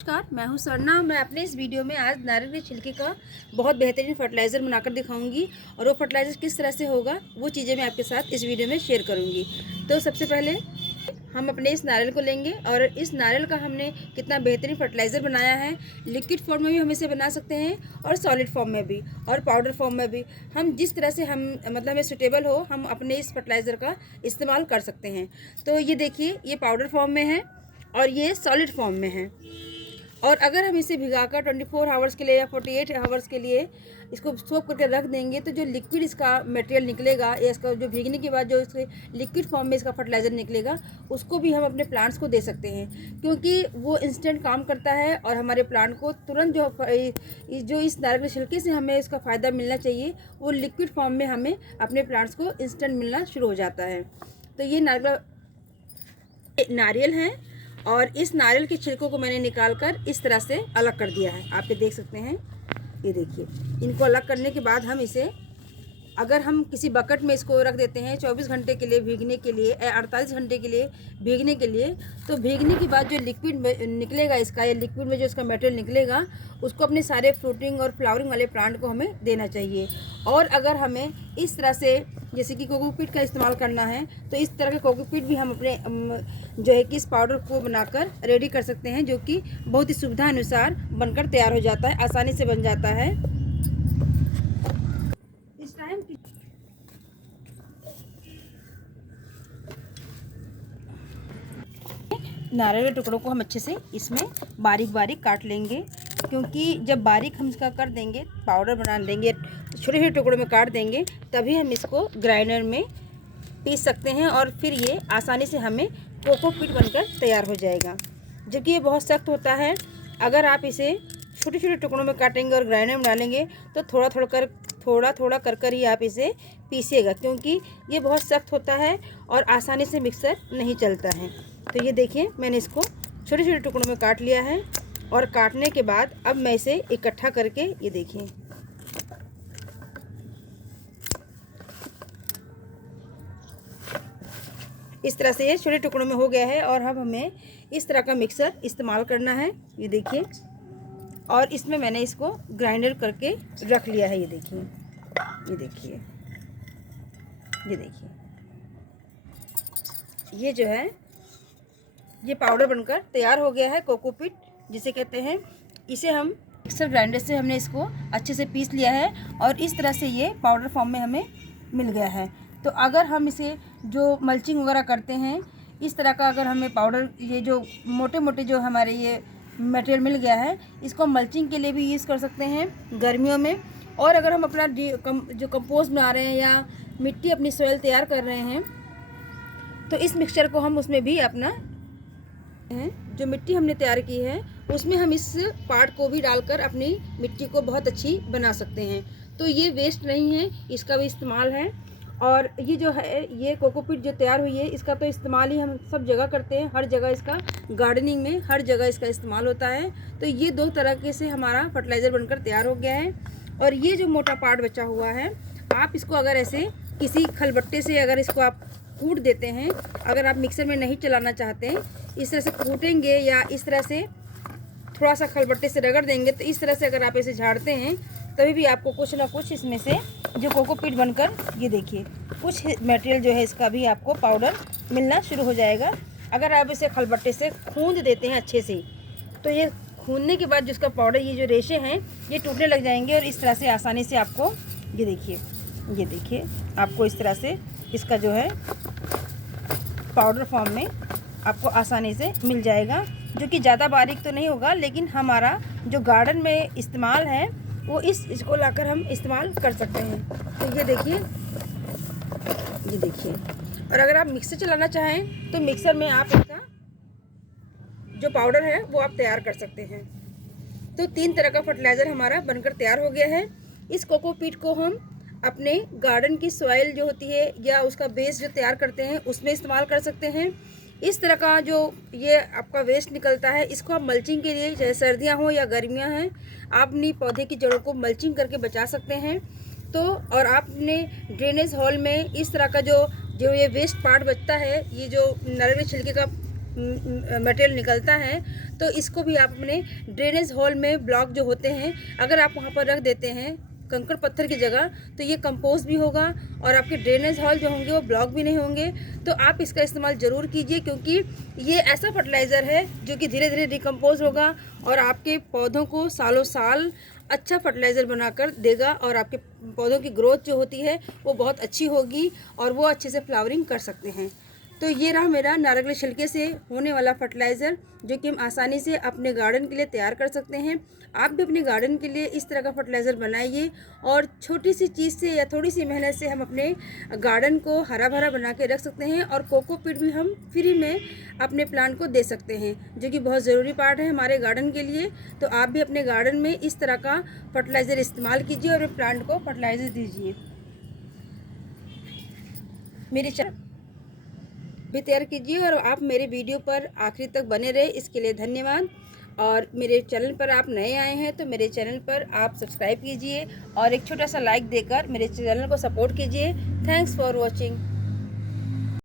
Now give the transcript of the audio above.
नमस्कार, मैं हूं सरना। मैं अपने इस वीडियो में आज नारियल के छिलके का बहुत बेहतरीन फर्टिलाइज़र बनाकर दिखाऊंगी और वो फर्टिलाइज़र किस तरह से होगा वो चीज़ें मैं आपके साथ इस वीडियो में शेयर करूंगी। तो सबसे पहले हम अपने इस नारियल को लेंगे और इस नारियल का हमने कितना बेहतरीन फर्टिलाइज़र बनाया है। लिक्विड फॉर्म में भी हम इसे बना सकते हैं और सॉलिड फॉर्म में भी और पाउडर फॉर्म में भी। हम जिस तरह से हम मतलब हमें सूटेबल हो हम अपने इस फर्टिलाइज़र का इस्तेमाल कर सकते हैं। तो ये देखिए, ये पाउडर फॉर्म में है और ये सॉलिड फॉर्म में है। और अगर हम इसे भिगाकर 24 आवर्स के लिए या 48 आवर्स के लिए इसको सोक करके रख देंगे तो जो लिक्विड इसका मटेरियल निकलेगा या इसका जो भीगने के बाद जो इसके लिक्विड फॉर्म में इसका फर्टिलाइज़र निकलेगा उसको भी हम अपने प्लांट्स को दे सकते हैं, क्योंकि वो इंस्टेंट काम करता है और हमारे प्लांट को तुरंत जो इस नारियल के छिलके से हमें इसका फ़ायदा मिलना चाहिए वो लिक्विड फॉर्म में हमें अपने प्लांट्स को इंस्टेंट मिलना शुरू हो जाता है। तो ये नारियल है और इस नारियल के छिलकों को मैंने निकालकर इस तरह से अलग कर दिया है। आप ये देख सकते हैं, ये देखिए। इनको अलग करने के बाद हम इसे अगर हम किसी बकेट में इसको रख देते हैं 24 घंटे के लिए भीगने के लिए, 48 घंटे के लिए भीगने के लिए, तो भीगने के बाद जो लिक्विड निकलेगा इसका या लिक्विड में जो इसका मटेरियल निकलेगा उसको अपने सारे फ्रूटिंग और फ्लावरिंग वाले प्लांट को हमें देना चाहिए। और अगर हमें इस तरह से जैसे कि कोकोपीट का इस्तेमाल करना है तो इस तरह के कोकोपीट भी हम अपने जो है कि इस पाउडर को बनाकर रेडी कर सकते हैं, जो कि बहुत ही सुविधा अनुसार बनकर तैयार हो जाता है, आसानी से बन जाता है। इस टाइम नारियल के टुकड़ों को हम अच्छे से इसमें बारीक बारीक काट लेंगे, क्योंकि जब बारीक हम इसका कर देंगे पाउडर बना देंगे छोटे छोटे टुकड़ों में काट देंगे तभी हम इसको ग्राइंडर में पीस सकते हैं और फिर ये आसानी से हमें कोकोपीट बनकर तैयार हो जाएगा। जबकि ये बहुत सख्त होता है, अगर आप इसे छोटे छोटे टुकड़ों में काटेंगे और ग्राइंडर में डालेंगे तो थोड़ा थोड़ा कर ही आप इसे पीसिएगा, क्योंकि ये बहुत सख्त होता है और आसानी से मिक्सर नहीं चलता है। तो ये देखिए, मैंने इसको छोटे छोटे टुकड़ों में काट लिया है और काटने के बाद अब मैं इसे इकट्ठा करके ये देखिए इस तरह से ये छोटे टुकड़ों में हो गया है। और अब हमें इस तरह का मिक्सर इस्तेमाल करना है, ये देखिए। और इसमें मैंने इसको ग्राइंडर करके रख लिया है, ये देखिए, ये देखिए, ये देखिए। ये जो है ये पाउडर बनकर तैयार हो गया है, कोकोपीट जिसे कहते हैं। इसे हम मिक्सर ग्राइंडर से हमने इसको अच्छे से पीस लिया है और इस तरह से ये पाउडर फॉर्म में हमें मिल गया है। तो अगर हम इसे जो मल्चिंग वगैरह करते हैं इस तरह का अगर हमें पाउडर ये जो मोटे मोटे जो हमारे ये मटेरियल मिल गया है इसको मल्चिंग के लिए भी यूज़ कर सकते हैं गर्मियों में। और अगर हम अपना जो कंपोस्ट बना रहे हैं या मिट्टी अपनी सॉइल तैयार कर रहे हैं तो इस मिक्सचर को हम उसमें भी अपना जो मिट्टी हमने तैयार की है उसमें हम इस पार्ट को भी डालकर अपनी मिट्टी को बहुत अच्छी बना सकते हैं। तो ये वेस्ट नहीं है, इसका भी इस्तेमाल है। और ये जो है ये कोकोपीट जो तैयार हुई है इसका तो इस्तेमाल ही हम सब जगह करते हैं, हर जगह इसका गार्डनिंग में हर जगह इसका इस्तेमाल होता है। तो ये दो तरह से हमारा फर्टिलाइज़र बनकर तैयार हो गया है। और ये जो मोटा पार्ट बचा हुआ है आप इसको अगर ऐसे किसी खलबट्टे से अगर इसको आप कूट देते हैं, अगर आप मिक्सर में नहीं चलाना चाहते हैं इस तरह से कूटेंगे या इस तरह से थोड़ा सा खलबट्टे से रगड़ देंगे तो इस तरह से अगर आप इसे झाड़ते हैं तभी भी आपको कुछ ना कुछ इसमें से जो कोकोपीट बनकर ये देखिए कुछ मटेरियल जो है इसका भी आपको पाउडर मिलना शुरू हो जाएगा। अगर आप इसे खलबट्टे से खूंद देते हैं अच्छे से तो ये खूंदने के बाद जिसका पाउडर ये जो रेशे हैं ये टूटने लग जाएंगे और इस तरह से आसानी से आपको ये देखिए आपको इस तरह से इसका जो है पाउडर फॉर्म में आपको आसानी से मिल जाएगा, जो कि ज़्यादा बारीक तो नहीं होगा लेकिन हमारा जो गार्डन में इस्तेमाल है वो इसको लाकर हम इस्तेमाल कर सकते हैं। तो ये देखिए। और अगर आप मिक्सर चलाना चाहें तो मिक्सर में आप इसका जो पाउडर है वो आप तैयार कर सकते हैं। तो 3 तरह का फर्टिलाइज़र हमारा बनकर तैयार हो गया है। इस कोकोपीट को हम अपने गार्डन की सॉइल जो होती है या उसका बेस जो तैयार करते हैं उसमें इस्तेमाल कर सकते हैं। इस तरह का जो ये आपका वेस्ट निकलता है इसको आप मल्चिंग के लिए, चाहे सर्दियां हो या गर्मियां हैं, आप अपनी पौधे की जड़ों को मल्चिंग करके बचा सकते हैं। तो और आपने ड्रेनेज हॉल में इस तरह का जो ये वेस्ट पार्ट बचता है, ये जो नारियल के छिलके का मटेरियल निकलता है, तो इसको भी आप अपने ड्रेनेज हॉल में ब्लॉक जो होते हैं, अगर आप वहाँ पर रख देते हैं कंकड़ पत्थर की जगह, तो ये कंपोस्ट भी होगा और आपके ड्रेनेज हॉल जो होंगे वो ब्लॉक भी नहीं होंगे। तो आप इसका इस्तेमाल ज़रूर कीजिए, क्योंकि ये ऐसा फर्टिलाइज़र है जो कि धीरे धीरे डिकम्पोज होगा और आपके पौधों को सालों साल अच्छा फर्टिलाइज़र बनाकर देगा और आपके पौधों की ग्रोथ जो होती है वो बहुत अच्छी होगी और वो अच्छे से फ्लावरिंग कर सकते हैं। तो ये रहा मेरा नारंगी छिलके से होने वाला फर्टिलाइज़र, जो कि हम आसानी से अपने गार्डन के लिए तैयार कर सकते हैं। आप भी अपने गार्डन के लिए इस तरह का फर्टिलाइज़र बनाइए और छोटी सी चीज़ से या थोड़ी सी मेहनत से हम अपने गार्डन को हरा भरा बना के रख सकते हैं। और कोकोपीट भी हम फ्री में अपने प्लांट को दे सकते हैं, जो कि बहुत ज़रूरी पार्ट है हमारे गार्डन के लिए। तो आप भी अपने गार्डन में इस तरह का फर्टिलाइज़र इस्तेमाल कीजिए और प्लांट को फर्टिलाइज़र दीजिए। मेरे चैनल भी तैयार कीजिए और आप मेरे वीडियो पर आखिरी तक बने रहे, इसके लिए धन्यवाद। और मेरे चैनल पर आप नए आए हैं तो मेरे चैनल पर आप सब्सक्राइब कीजिए और एक छोटा सा लाइक देकर मेरे चैनल को सपोर्ट कीजिए। Thanks for watching.